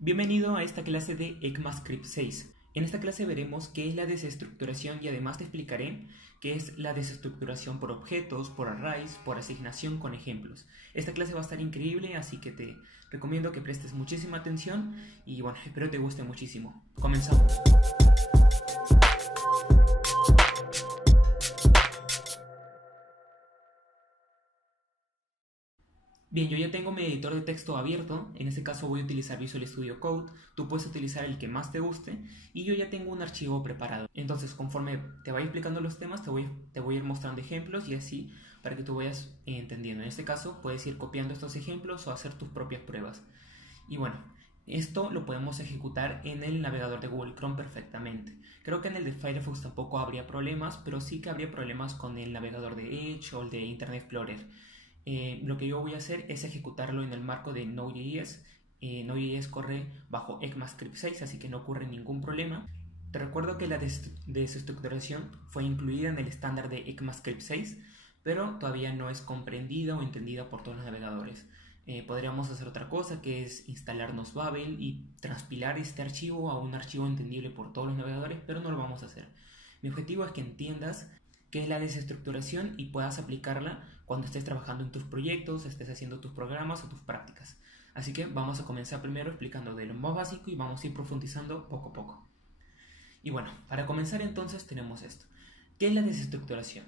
Bienvenido a esta clase de ECMAScript 6. En esta clase veremos qué es la desestructuración y además te explicaré qué es la desestructuración por objetos, por arrays, por asignación con ejemplos. Esta clase va a estar increíble, así que te recomiendo que prestes muchísima atención y bueno, espero te guste muchísimo. Comenzamos. Bien, yo ya tengo mi editor de texto abierto, en este caso voy a utilizar Visual Studio Code, tú puedes utilizar el que más te guste y yo ya tengo un archivo preparado. Entonces, conforme te vaya explicando los temas, te voy a ir mostrando ejemplos y así para que tú vayas entendiendo. En este caso, puedes ir copiando estos ejemplos o hacer tus propias pruebas. Y bueno, esto lo podemos ejecutar en el navegador de Google Chrome perfectamente. Creo que en el de Firefox tampoco habría problemas, pero sí que habría problemas con el navegador de Edge o el de Internet Explorer. Lo que yo voy a hacer es ejecutarlo en el marco de Node.js. Node.js corre bajo ECMAScript 6, así que no ocurre ningún problema. Te recuerdo que la desestructuración fue incluida en el estándar de ECMAScript 6, pero todavía no es comprendida o entendida por todos los navegadores. Podríamos hacer otra cosa, que es instalarnos Babel y transpilar este archivo a un archivo entendible por todos los navegadores, pero no lo vamos a hacer. Mi objetivo es que entiendas qué es la desestructuración y puedas aplicarla cuando estés trabajando en tus proyectos, estés haciendo tus programas o tus prácticas. Así que vamos a comenzar primero explicando de lo más básico y vamos a ir profundizando poco a poco. Y bueno, para comenzar entonces tenemos esto. ¿Qué es la desestructuración?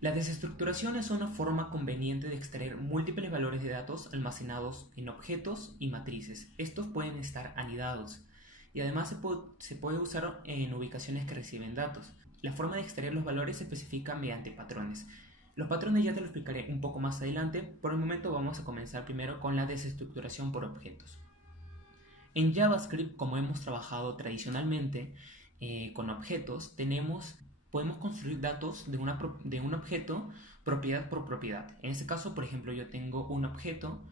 La desestructuración es una forma conveniente de extraer múltiples valores de datos almacenados en objetos y matrices. Estos pueden estar anidados y además se puede usar en ubicaciones que reciben datos. La forma de extraer los valores se especifica mediante patrones. Los patrones ya te lo explicaré un poco más adelante. Por el momento vamos a comenzar primero con la desestructuración por objetos. En JavaScript, como hemos trabajado tradicionalmente con objetos, podemos construir datos de un objeto propiedad por propiedad. En este caso, por ejemplo, yo tengo un objeto,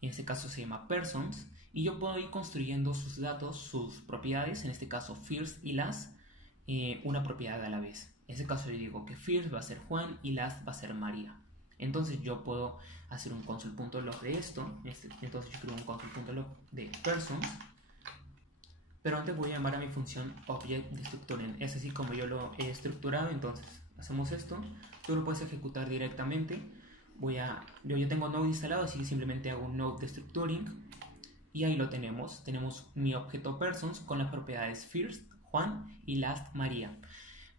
en este caso se llama persons, y yo puedo ir construyendo sus datos, sus propiedades, en este caso first y last, una propiedad a la vez. En este caso yo digo que first va a ser Juan y last va a ser María. Entonces yo puedo hacer un console.log de esto. Entonces yo creo un console.log de persons, pero antes voy a llamar a mi función object_destructuring. Es así como yo lo he estructurado. Entonces hacemos esto, tú lo puedes ejecutar directamente. Yo ya tengo Node instalado, así que simplemente hago un Node destructuring y ahí lo tenemos. Tenemos mi objeto persons con las propiedades first Juan y last María.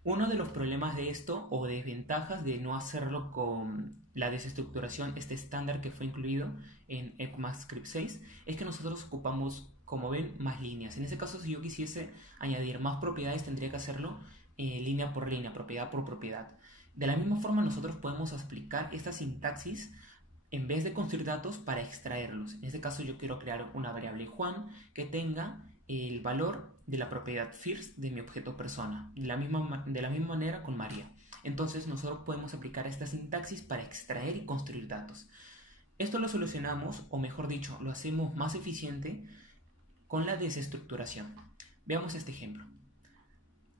Uno de los problemas de esto o desventajas de no hacerlo con la desestructuración, este estándar que fue incluido en ECMAScript 6, es que nosotros ocupamos, como ven, más líneas. En este caso, si yo quisiese añadir más propiedades, tendría que hacerlo línea por línea, propiedad por propiedad. De la misma forma, nosotros podemos aplicar esta sintaxis en vez de construir datos para extraerlos. En este caso, yo quiero crear una variable Juan que tenga el valor de la propiedad first de mi objeto persona, de la misma manera con María. Entonces nosotros podemos aplicar esta sintaxis para extraer y construir datos. Esto lo solucionamos, o mejor dicho, lo hacemos más eficiente con la desestructuración. Veamos este ejemplo.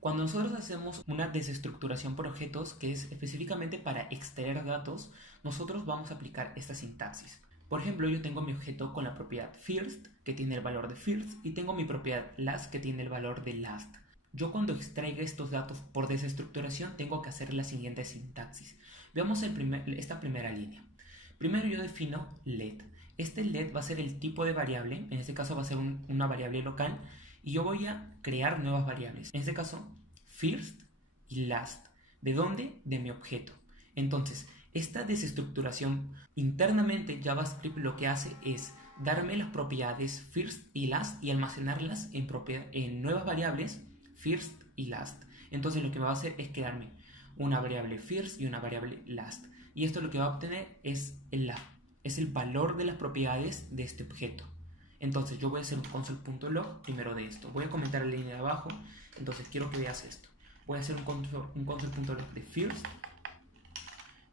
Cuando nosotros hacemos una desestructuración por objetos, que es específicamente para extraer datos, nosotros vamos a aplicar esta sintaxis. Por ejemplo, yo tengo mi objeto con la propiedad first, que tiene el valor de first, y tengo mi propiedad last, que tiene el valor de last. Yo cuando extraiga estos datos por desestructuración, tengo que hacer la siguiente sintaxis. Veamos esta primera línea. Primero yo defino let. Este let va a ser el tipo de variable, en este caso va a ser una variable local, y yo voy a crear nuevas variables. En este caso, first y last. ¿De dónde? De mi objeto. Entonces, esta desestructuración internamente JavaScript lo que hace es darme las propiedades first y last y almacenarlas en nuevas variables first y last. Entonces lo que va a hacer es crearme una variable first y una variable last. Y esto lo que va a obtener es el valor de las propiedades de este objeto. Entonces yo voy a hacer un console.log primero de esto. Voy a comentar la línea de abajo. Entonces quiero que veas esto. Voy a hacer un console.log de first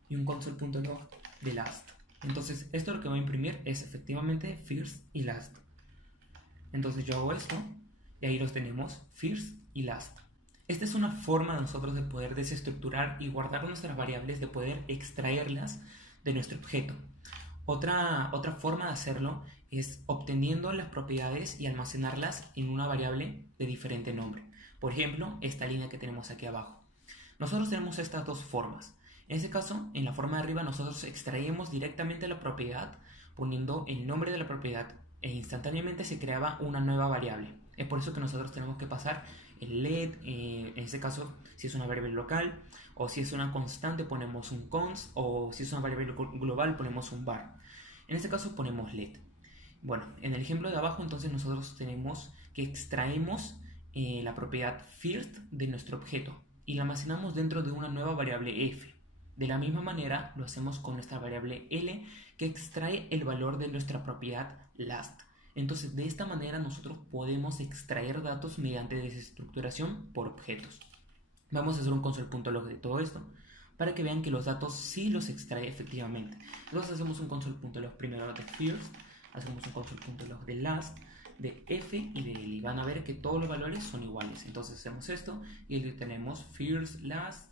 y un console.log de last. Entonces esto lo que voy a imprimir es efectivamente first y last. Entonces yo hago esto y ahí los tenemos, first y last. Esta es una forma de nosotros de poder desestructurar y guardar nuestras variables, de poder extraerlas de nuestro objeto. Otra forma de hacerlo es obteniendo las propiedades y almacenarlas en una variable de diferente nombre. Por ejemplo, esta línea que tenemos aquí abajo. Nosotros tenemos estas dos formas. En este caso, en la forma de arriba nosotros extraemos directamente la propiedad poniendo el nombre de la propiedad e instantáneamente se creaba una nueva variable. Es por eso que nosotros tenemos que pasar el let, en este caso si es una variable local, o si es una constante ponemos un const, o si es una variable global ponemos un var. En este caso ponemos let. Bueno, en el ejemplo de abajo entonces nosotros tenemos que extraemos la propiedad first de nuestro objeto y la almacenamos dentro de una nueva variable f. De la misma manera lo hacemos con nuestra variable L que extrae el valor de nuestra propiedad last. Entonces de esta manera nosotros podemos extraer datos mediante desestructuración por objetos. Vamos a hacer un console.log de todo esto para que vean que los datos sí los extrae efectivamente. Entonces hacemos un console.log primero de first, hacemos un console.log de last, de f y de L y van a ver que todos los valores son iguales. Entonces hacemos esto y aquí tenemos first, last,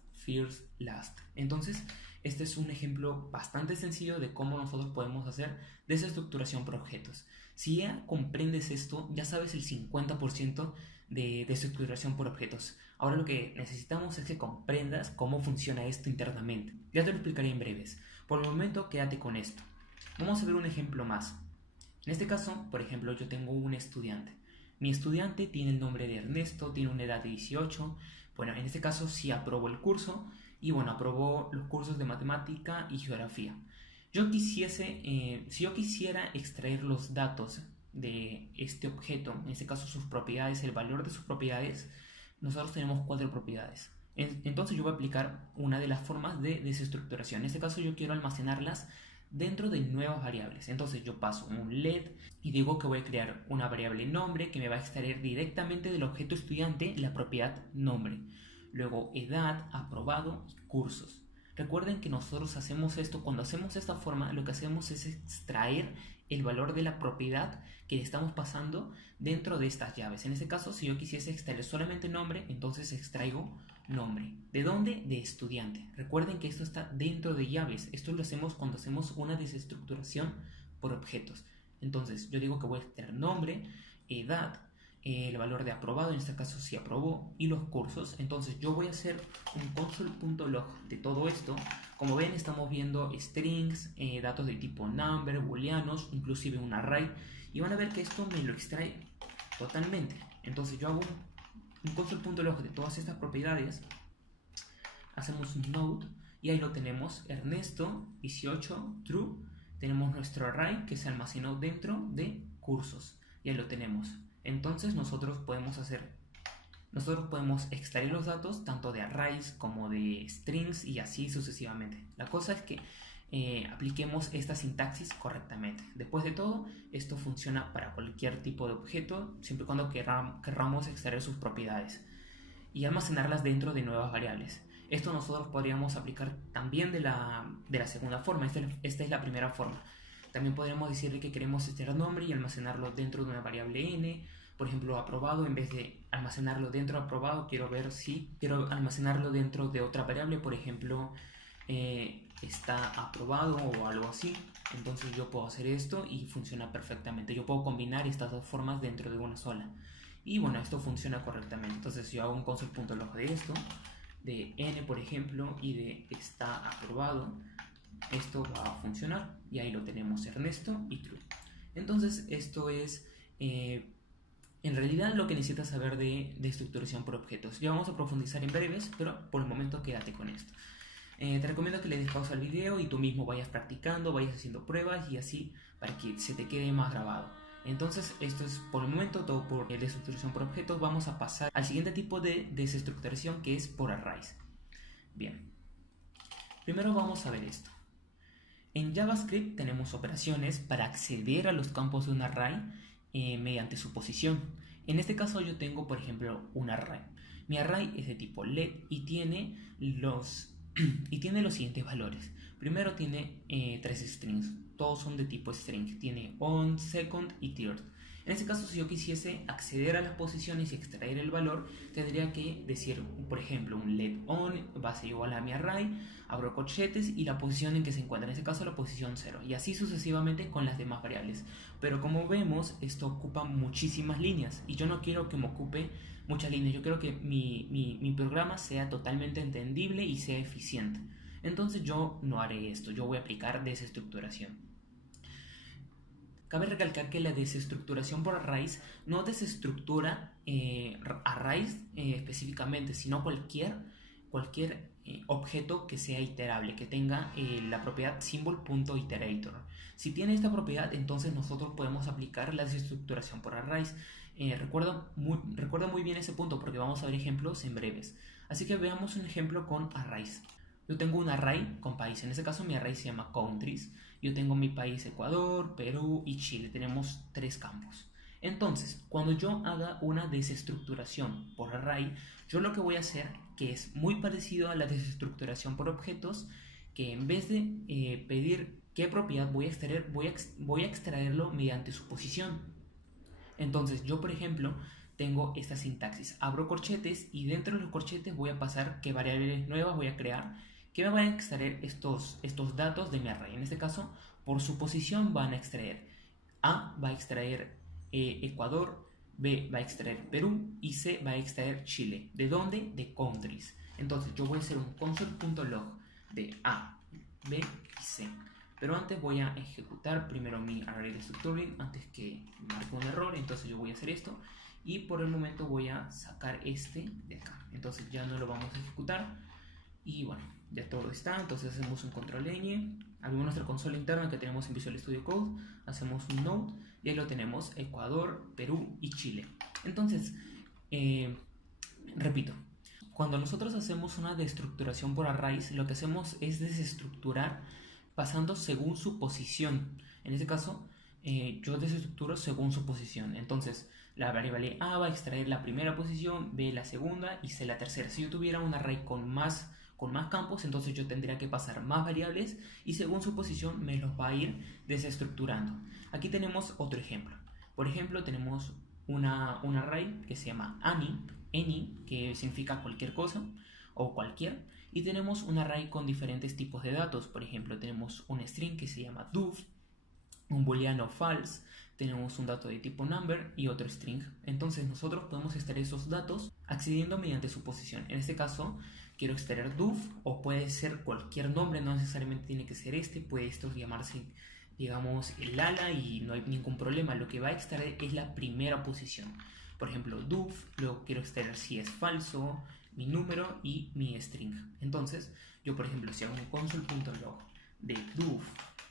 entonces este es un ejemplo bastante sencillo de cómo nosotros podemos hacer desestructuración por objetos. Si ya comprendes esto, ya sabes el 50% de desestructuración por objetos. Ahora lo que necesitamos es que comprendas cómo funciona esto internamente. Ya te lo explicaré en breves. Por el momento quédate con esto. Vamos a ver un ejemplo más. En este caso, por ejemplo, yo tengo un estudiante. Mi estudiante tiene el nombre de Ernesto, tiene una edad de 18. Bueno, en este caso sí aprobó el curso y bueno, aprobó los cursos de matemática y geografía. Si yo quisiera extraer los datos de este objeto, en este caso sus propiedades, el valor de sus propiedades, nosotros tenemos 4 propiedades. Entonces yo voy a aplicar una de las formas de desestructuración. En este caso yo quiero almacenarlas dentro de nuevas variables. Entonces yo paso un let y digo que voy a crear una variable nombre que me va a extraer directamente del objeto estudiante la propiedad nombre. Luego edad, aprobado y cursos. Recuerden que nosotros hacemos esto, cuando hacemos esta forma lo que hacemos es extraer el valor de la propiedad que le estamos pasando dentro de estas llaves. En este caso, si yo quisiese extraer solamente nombre, entonces extraigo nombre. ¿De dónde? De estudiante. Recuerden que esto está dentro de llaves. Esto lo hacemos cuando hacemos una desestructuración por objetos. Entonces yo digo que voy a extraer nombre, edad, el valor de aprobado, en este caso si aprobó, y los cursos. Entonces yo voy a hacer un console.log de todo esto. Como ven estamos viendo strings, datos de tipo number, booleanos, inclusive un array, y van a ver que esto me lo extrae totalmente. Entonces yo hago un console.log de todas estas propiedades, hacemos un node y ahí lo tenemos, Ernesto 18 true. Tenemos nuestro array que se almacenó dentro de cursos y ahí lo tenemos. Entonces nosotros podemos extraer los datos tanto de arrays como de strings y así sucesivamente. La cosa es que apliquemos esta sintaxis correctamente. Después de todo, esto funciona para cualquier tipo de objeto, siempre y cuando querramos extraer sus propiedades y almacenarlas dentro de nuevas variables. Esto nosotros podríamos aplicar también de la segunda forma. Esta es la primera forma. También podríamos decirle que queremos extraer nombre y almacenarlo dentro de una variable n. Por ejemplo, aprobado, en vez de almacenarlo dentro de aprobado, quiero ver si quiero almacenarlo dentro de otra variable. Por ejemplo, está aprobado o algo así. Entonces yo puedo hacer esto y funciona perfectamente. Yo puedo combinar estas dos formas dentro de una sola. Y bueno, esto funciona correctamente. Entonces yo hago un console.log de esto, de n por ejemplo, y de está aprobado. Esto va a funcionar y ahí lo tenemos, Ernesto y true. Entonces esto es en realidad lo que necesitas saber de estructuración por objetos. Ya vamos a profundizar en breves, pero por el momento quédate con esto. Te recomiendo que le des pausa al video y tú mismo vayas practicando, vayas haciendo pruebas y así para que se te quede más grabado. Entonces esto es por el momento todo por desestructuración por objetos. Vamos a pasar al siguiente tipo de desestructuración, que es por arrays. Bien, primero vamos a ver esto. En JavaScript tenemos operaciones para acceder a los campos de un array mediante su posición. En este caso yo tengo, por ejemplo, un array. Mi array es de tipo let y tiene los siguientes valores. Primero tiene 3 strings, todos son de tipo string. Tiene on, second y third. En este caso, si yo quisiese acceder a las posiciones y extraer el valor, tendría que decir, por ejemplo, un let on va a ser igual a mi array, abro corchetes y la posición en que se encuentra, en este caso la posición 0, y así sucesivamente con las demás variables. Pero como vemos, esto ocupa muchísimas líneas y yo no quiero que me ocupe muchas líneas, yo quiero que mi programa sea totalmente entendible y sea eficiente. Entonces yo no haré esto, yo voy a aplicar desestructuración. Cabe recalcar que la desestructuración por arrays no desestructura arrays específicamente, sino cualquier objeto que sea iterable, que tenga la propiedad symbol.iterator. Si tiene esta propiedad, entonces nosotros podemos aplicar la desestructuración por arrays. Recuerda muy bien ese punto porque vamos a ver ejemplos en breves. Así que veamos un ejemplo con arrays. Yo tengo un array con país, en este caso mi array se llama countries. Yo tengo mi país Ecuador, Perú y Chile, tenemos 3 campos. Entonces, cuando yo haga una desestructuración por array, yo lo que voy a hacer, que es muy parecido a la desestructuración por objetos, que en vez de pedir qué propiedad voy a extraer, voy a extraerlo mediante su posición. Entonces, yo por ejemplo tengo esta sintaxis, abro corchetes y dentro de los corchetes voy a pasar qué variables nuevas voy a crear que me van a extraer estos datos de mi array. En este caso, por su posición van a extraer A va a extraer Ecuador, B va a extraer Perú y C va a extraer Chile. ¿De dónde? De countries. Entonces yo voy a hacer un console.log de A, B y C. Pero antes voy a ejecutar primero mi array de structuring antes que marque un error. Entonces yo voy a hacer esto y por el momento voy a sacar este de acá. Entonces ya no lo vamos a ejecutar. Y bueno, ya todo está, entonces hacemos un control ñ, abrimos nuestra consola interna que tenemos en Visual Studio Code, hacemos un node y ahí lo tenemos, Ecuador, Perú y Chile. Entonces, repito, cuando nosotros hacemos una destructuración por arrays, lo que hacemos es desestructurar pasando según su posición. En este caso, yo desestructuro según su posición. Entonces, la variable A va a extraer la primera posición, B la segunda y C la tercera. Si yo tuviera un array con más campos, entonces yo tendría que pasar más variables y según su posición me los va a ir desestructurando. Aquí tenemos otro ejemplo. Por ejemplo, tenemos un array que se llama any, que significa cualquier cosa o cualquier, y tenemos un array con diferentes tipos de datos. Por ejemplo, tenemos un string que se llama dove, un booleano false, tenemos un dato de tipo number y otro string. Entonces nosotros podemos extraer esos datos accediendo mediante su posición. En este caso quiero extraer dove o puede ser cualquier nombre, no necesariamente tiene que ser este, puede esto llamarse, digamos, el ala y no hay ningún problema. Lo que va a extraer es la primera posición. Por ejemplo, dove, luego quiero extraer si es falso, mi número y mi string. Entonces yo, por ejemplo, si hago un console.log de dove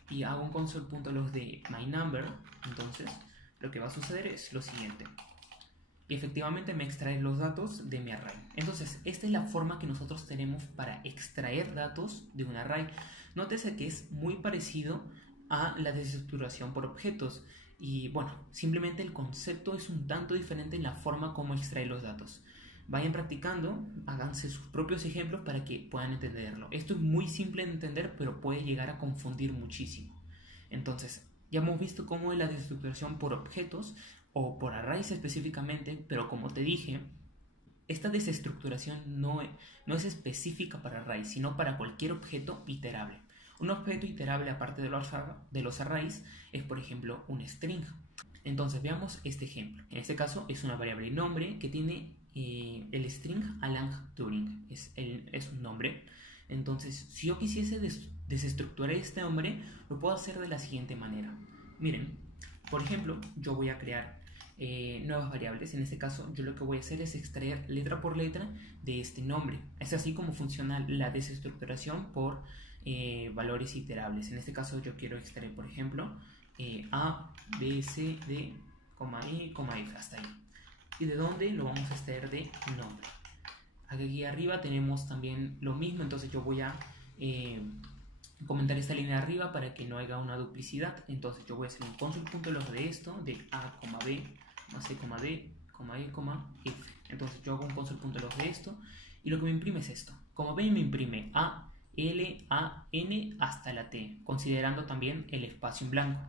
y hago un console.log de myNumber, entonces lo que va a suceder es lo siguiente. Y efectivamente me extrae los datos de mi array. Entonces, esta es la forma que nosotros tenemos para extraer datos de un array. Nótese que es muy parecido a la desestructuración por objetos. Y bueno, simplemente el concepto es un tanto diferente en la forma como extrae los datos. Vayan practicando, háganse sus propios ejemplos para que puedan entenderlo. Esto es muy simple de entender, pero puede llegar a confundir muchísimo. Entonces, ya hemos visto cómo es la desestructuración por objetos o por arrays específicamente, pero como te dije, esta desestructuración no es específica para arrays, sino para cualquier objeto iterable. Un objeto iterable, aparte de los arrays, es por ejemplo un string. Entonces veamos este ejemplo. En este caso es una variable nombre que tiene el string Alan Turing, es un nombre. Entonces, si yo quisiese desestructurar este nombre, lo puedo hacer de la siguiente manera. Miren, por ejemplo, yo voy a crear nuevas variables. En este caso, yo lo que voy a hacer es extraer letra por letra de este nombre. Es así como funciona la desestructuración por valores iterables. En este caso, yo quiero extraer, por ejemplo, A, B, C, D, E, F, hasta ahí. ¿Y de dónde? Lo vamos a extraer de nombre. Aquí arriba tenemos también lo mismo, entonces yo voy a comentar esta línea de arriba para que no haya una duplicidad. Entonces yo voy a hacer un console.log de esto, de A, B, C, D, E, F. Entonces yo hago un console.log de esto y lo que me imprime es esto. Como ven, me imprime A, LAN hasta la T, considerando también el espacio en blanco.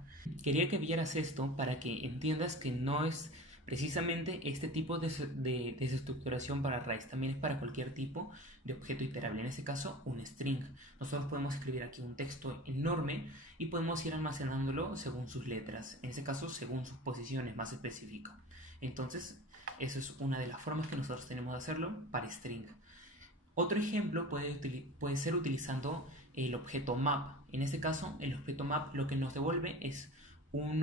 Quería que vieras esto para que entiendas que no es precisamente este tipo de desestructuración para arrays, también es para cualquier tipo de objeto iterable, en este caso un string. Nosotros podemos escribir aquí un texto enorme y podemos ir almacenándolo según sus letras, en este caso según sus posiciones más específicas. Entonces, eso es una de las formas que nosotros tenemos de hacerlo para string. Otro ejemplo puede ser utilizando el objeto map. En este caso, el objeto map lo que nos devuelve es un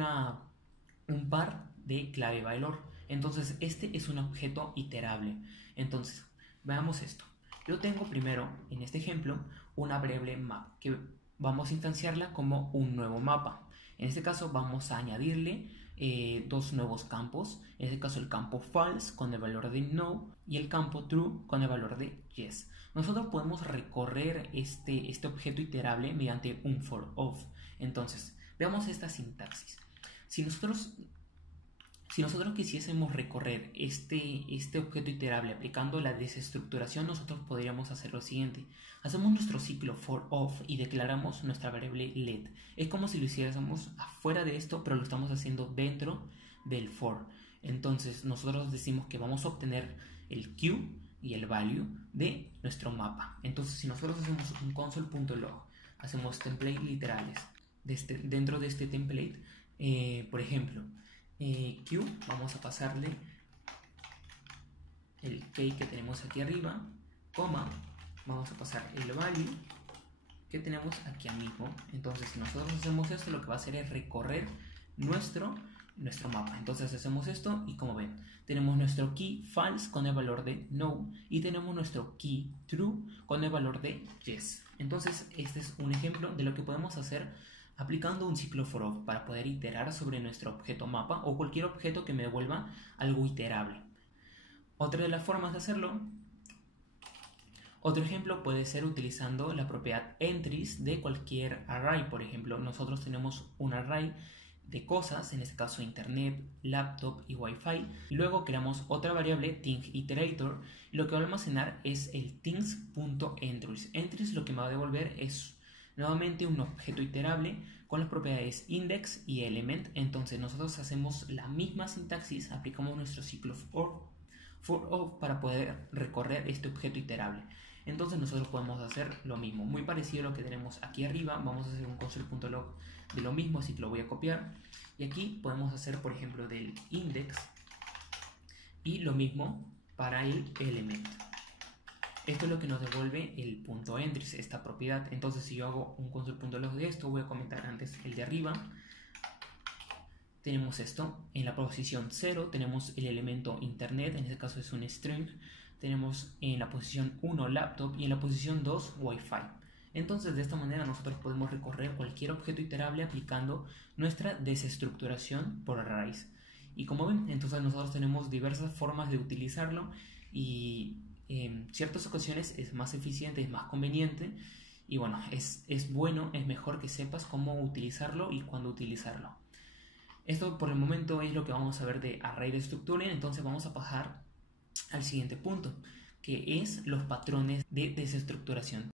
par de clave valor. Entonces, este es un objeto iterable. Entonces, veamos esto. Yo tengo primero, en este ejemplo, una variable map que vamos a instanciarla como un nuevo mapa. En este caso, vamos a añadirle dos nuevos campos, en este caso el campo false con el valor de no y el campo true con el valor de yes. Nosotros podemos recorrer este objeto iterable mediante un for of. Entonces, veamos esta sintaxis. Si nosotros quisiésemos recorrer este objeto iterable aplicando la desestructuración, nosotros podríamos hacer lo siguiente. Hacemos nuestro ciclo for of y declaramos nuestra variable let. Es como si lo hiciéramos afuera de esto, pero lo estamos haciendo dentro del for. Entonces nosotros decimos que vamos a obtener el q y el value de nuestro mapa. Entonces si nosotros hacemos un console.log, hacemos template literales dentro de este template, por ejemplo, Q, vamos a pasarle el key que tenemos aquí arriba, coma, vamos a pasar el value que tenemos aquí mismo. Entonces si nosotros hacemos esto, lo que va a hacer es recorrer nuestro mapa. Entonces hacemos esto y como ven, tenemos nuestro key false con el valor de no y tenemos nuestro key true con el valor de yes. Entonces este es un ejemplo de lo que podemos hacer aplicando un ciclo for of para poder iterar sobre nuestro objeto mapa o cualquier objeto que me devuelva algo iterable. Otra de las formas de hacerlo, otro ejemplo puede ser utilizando la propiedad entries de cualquier array. Por ejemplo, nosotros tenemos un array de cosas, en este caso internet, laptop y wifi, y luego creamos otra variable thingIterator y lo que va a almacenar es el things.entries. Entries lo que me va a devolver es nuevamente un objeto iterable con las propiedades index y element. Entonces nosotros hacemos la misma sintaxis, aplicamos nuestro ciclo for of para poder recorrer este objeto iterable. Entonces nosotros podemos hacer lo mismo, muy parecido a lo que tenemos aquí arriba. Vamos a hacer un console.log de lo mismo, así que lo voy a copiar y aquí podemos hacer por ejemplo del index y lo mismo para el element. Esto es lo que nos devuelve el punto entries, esta propiedad. Entonces si yo hago un console.log de esto, voy a comentar antes el de arriba. Tenemos esto, en la posición 0 tenemos el elemento internet, en este caso es un string. Tenemos en la posición 1 laptop y en la posición 2 wifi. Entonces de esta manera nosotros podemos recorrer cualquier objeto iterable aplicando nuestra desestructuración por arrays. Y como ven, entonces nosotros tenemos diversas formas de utilizarlo y en ciertas ocasiones es más eficiente, es más conveniente y bueno, es bueno, es mejor que sepas cómo utilizarlo y cuándo utilizarlo. Esto por el momento es lo que vamos a ver de array destructuring. Entonces vamos a pasar al siguiente punto, que es los patrones de desestructuración.